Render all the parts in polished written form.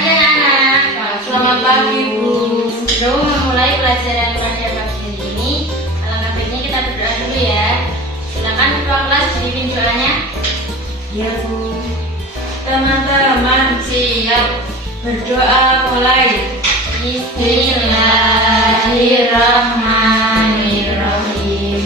pagi anak-anak. Selamat pagi Bu. Sebelum memulai pelajaran pada pagi ini, alangkah baiknya kita berdoa dulu ya. Silakan ketua kelas dipimpin doanya. Ya Bu. Teman-teman siap berdoa mulai. Bismillahirrahmanirrahim.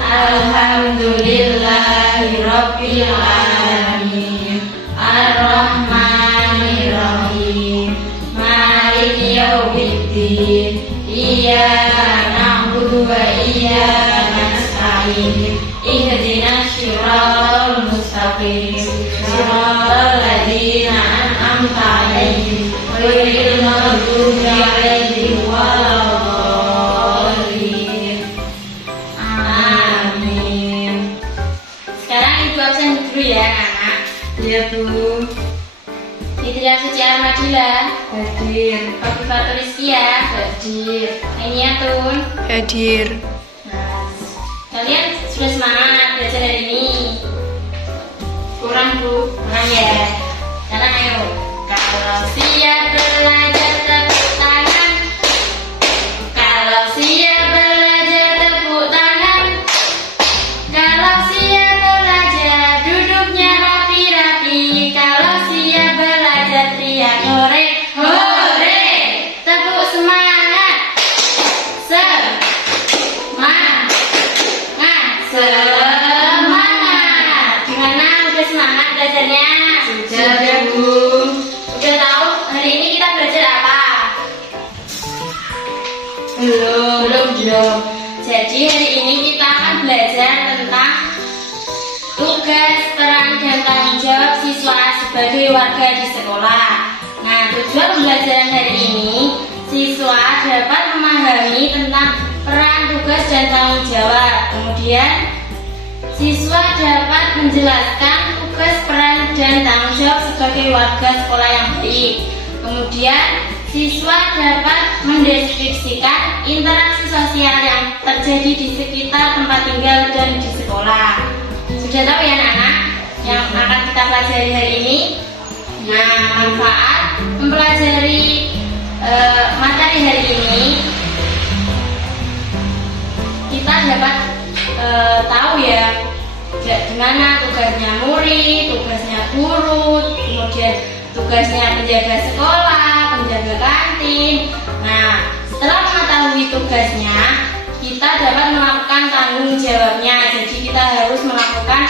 Alhamdulillahirabbil alamin. Ar-Rahmanir-Rahim. Maliki yaumiddin. Iyyaka na'budu wa iyyaka nasta'in. Ihdinas shiratal mustaqim. Shiratal ladzina an'amta 'alaihim ghairil maghdubi 'alaihim waladdallin. Amin. Sekarang ibu absen dulu ya anak. Ya Bu. Fitria Suci Armadila, Hadir. Fatul Rizkia, Hadir. Ainiatun. Hadir. Nah, kalian sudah semangat belajar hari ini? Kurang Bu. Kurang ya? Sekarang ayo. Kalau siap belajar tepuk tangan. Kalau siap belajar tepuk tangan. Kalau siap belajar duduknya rapi-rapi. Kalau siap belajar teriak hore, hore. Tepuk semangat. Semangat. Semangat. Gimana? Udah semangat belajarnya? Sudah ya Bu. Udah tahu hari ini kita belajar apa? Belum. Jadi hari ini kita akan belajar tentang tugas, peran, dan tanggung jawab siswa sebagai warga di sekolah. Nah, tujuan pembelajaran hari ini, siswa dapat memahami tentang peran, tugas, dan tanggung jawab. Kemudian, siswa dapat menjelaskan tugas, peran, dan tanggung jawab sebagai warga sekolah yang baik. Kemudian, siswa dapat mendeskripsikan interaksi sosial yang terjadi di sekitar tempat tinggal dan di sekolah. Sudah tahu ya anak-anak yang akan kita pelajari hari ini? Nah, manfaat mempelajari materi hari ini, kita dapat tahu ya gimana tugasnya murid, tugasnya guru, kemudian tugasnya penjaga sekolah, penjaga kantin. Nah, setelah mengetahui tugasnya, kita dapat melakukan tanggung jawabnya. Jadi kita harus melakukan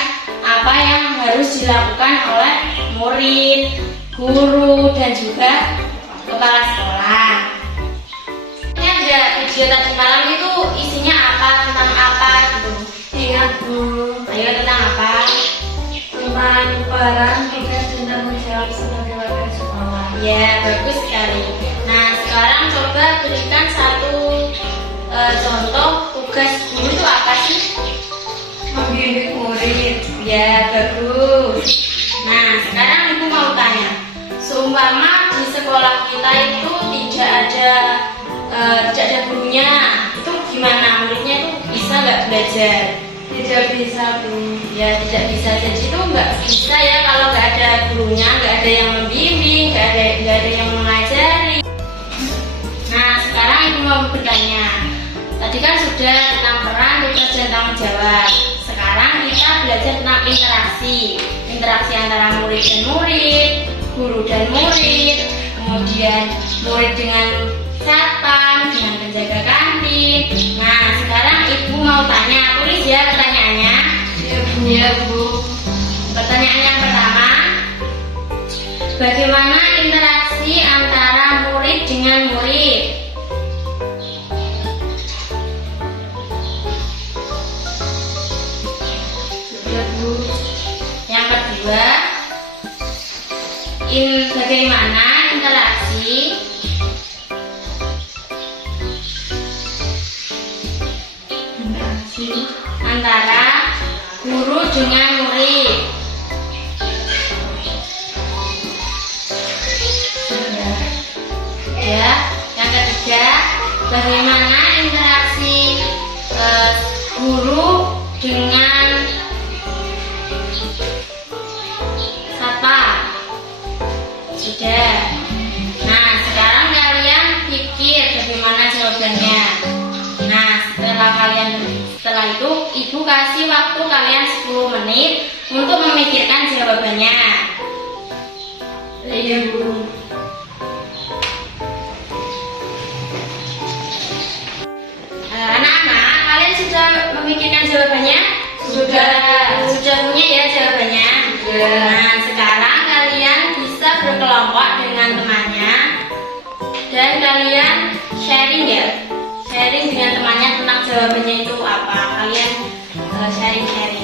apa yang harus dilakukan oleh murid, guru, dan juga kepala sekolah. Ini ada video tadi malam itu isinya apa, tentang apa gitu. Ingat Bu. Ayo tentang apa? Tentang peran, tugas, dan tanggung jawab sebagai warga sekolah. Ya, bagus sekali. Nah, sekarang coba berikan satu contoh tugas guru itu apa sih? Membimbing murid. Ya, bagus. Nah, sekarang ibu mau tanya, seumpama di sekolah kita itu tidak ada gurunya, itu gimana? Muridnya itu bisa nggak belajar? Tidak bisa Bu. Ya, tidak bisa. Jadi itu nggak bisa ya kalau nggak ada gurunya, nggak ada yang membimbing, nggak ada yang mengajari. Nah, sekarang ibu mau bertanya. Tadi kan sudah tentang peran, tugas, dan tanggung jawab. Sekarang kita belajar tentang interaksi antara murid dan murid, guru dan murid, kemudian murid dengan satpam, dengan penjaga kantin. Nah, sekarang ibu mau tanya, tulis ya pertanyaannya. Ya Bu. Pertanyaan yang pertama, bagaimana interaksi antara murid dengan murid? Ya Bu. Yang kedua, bagaimana interaksi antara guru dengan murid? Ya, yang ketiga, bagaimana interaksi guru dengan satpam? Sudah. Setelah itu ibu kasih waktu kalian 10 menit untuk memikirkan jawabannya. Iya Bu. Anak-anak, kalian sudah memikirkan jawabannya? Sudah punya ya jawabannya? Sudah. Nah, sekarang kalian bisa berkelompok dengan temannya dan kalian sharing ya. Sharing dengan temannya tentang jawabannya itu apa. Kalian sharing-sharing.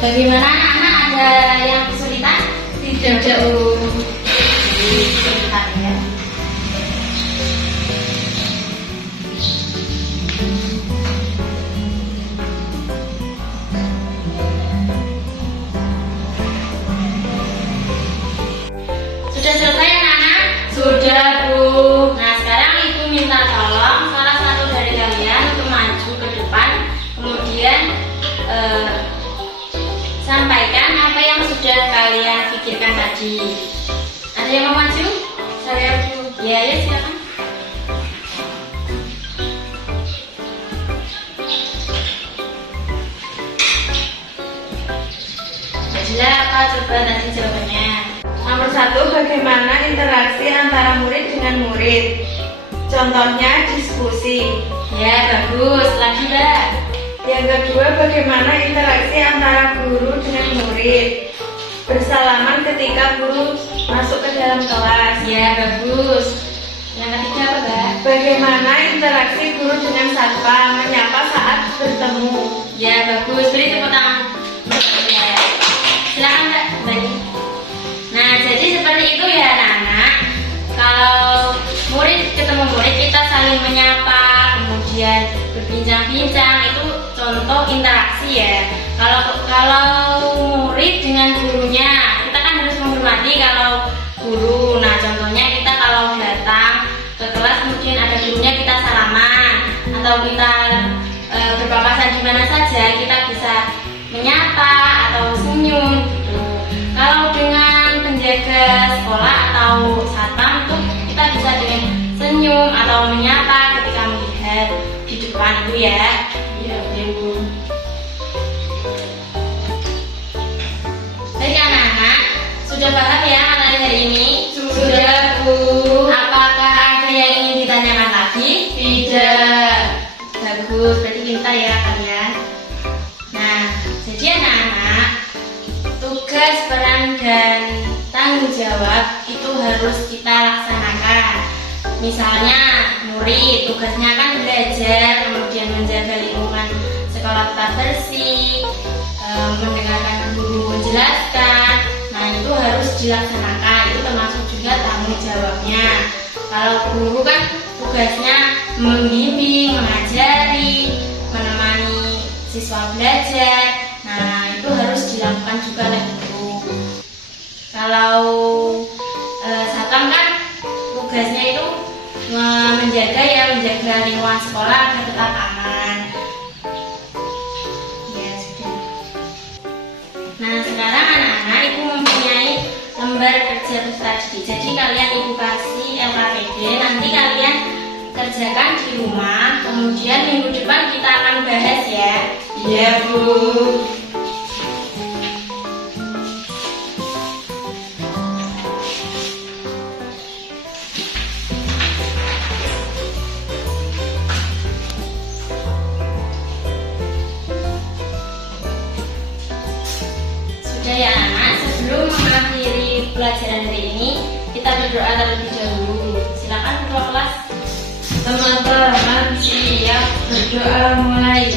Bagaimana anak-anak, ada yang kesulitan? Tidak jauh. Sebentar ya. Sudah selesai anak-anak? Sudah Bu. Nah, sekarang ibu minta tolong salah satu dari kalian untuk maju ke depan, kemudian sampaikan apa yang sudah kalian pikirkan tadi. Ada yang mau maju? Saya Bu. Ya, ya silakan. Jadilah apa coba tadi jawabannya? Nomor 1, bagaimana interaksi antara murid dengan murid? Contohnya diskusi. Ya, bagus. Lagi, Mbak. Yang kedua, bagaimana interaksi antara guru dengan murid? Bersalaman ketika guru masuk ke dalam kelas. Ya, bagus. Yang ketiga apa, Mbak? Bagaimana interaksi guru dengan satpam? Menyapa saat bertemu. Ya, bagus. Beri tepuk tangan. Ya. Silakan, Mbak. Bagi. Nah, jadi seperti itu ya, anak-anak. Kalau murid ketemu murid, kita saling menyapa, kemudian berbincang-bincang, itu contoh interaksi ya. Kalau murid dengan gurunya, kita kan harus menghormati kalau guru. Nah, contohnya kita kalau datang ke kelas kemudian ada gurunya, kita salaman atau kita berpapasan di mana saja, kita bisa menyapa atau senyum gitu. Kalau dengan penjaga sekolah atau satpam itu kita bisa dengan senyum atau menyapa ketika melihat di depan itu ya. Iya, Bu. Baik anak-anak, sudah paham ya materi hari ini? Sudah Bu. Apakah ada yang ingin ditanyakan lagi? Tidak. Bagus, berarti pintar ya kalian. Nah, jadi anak-anak, tugas, peran, dan tanggung jawab itu harus kita laksanakan. Misalnya murid tugasnya kan belajar, kemudian menjaga lingkungan sekolah tetap bersih, mendengarkan guru menjelaskan. Nah, itu harus dilaksanakan, itu termasuk juga tanggung jawabnya. Kalau guru kan tugasnya membimbing, mengajari, menemani siswa belajar. Nah, itu harus dilakukan juga oleh guru. Kalau satpam kan tugasnya itu menjaga lingkungan sekolah agar tetap aman. Ya, sudah. Nah, sekarang anak-anak ibu mempunyai lembar kerja peserta didik. Jadi kalian ibu kasih LKPD, nanti kalian kerjakan di rumah. Kemudian minggu depan kita akan bahas ya. Iya Bu. Sudah ya anak, sebelum mengakhiri pelajaran hari ini, kita berdoa terlebih dahulu. Silakan ketua kelas. Teman-teman siap berdoa mulai.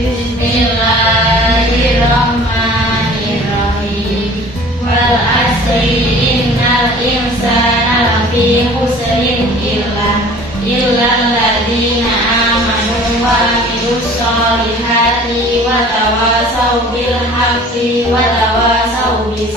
Bismillahirrahmanirrahim. Wal asri innal insana lafi khusrin illa alladzina amanu wa amilus solihati wa tawasau bil haqqi wa tawasau bis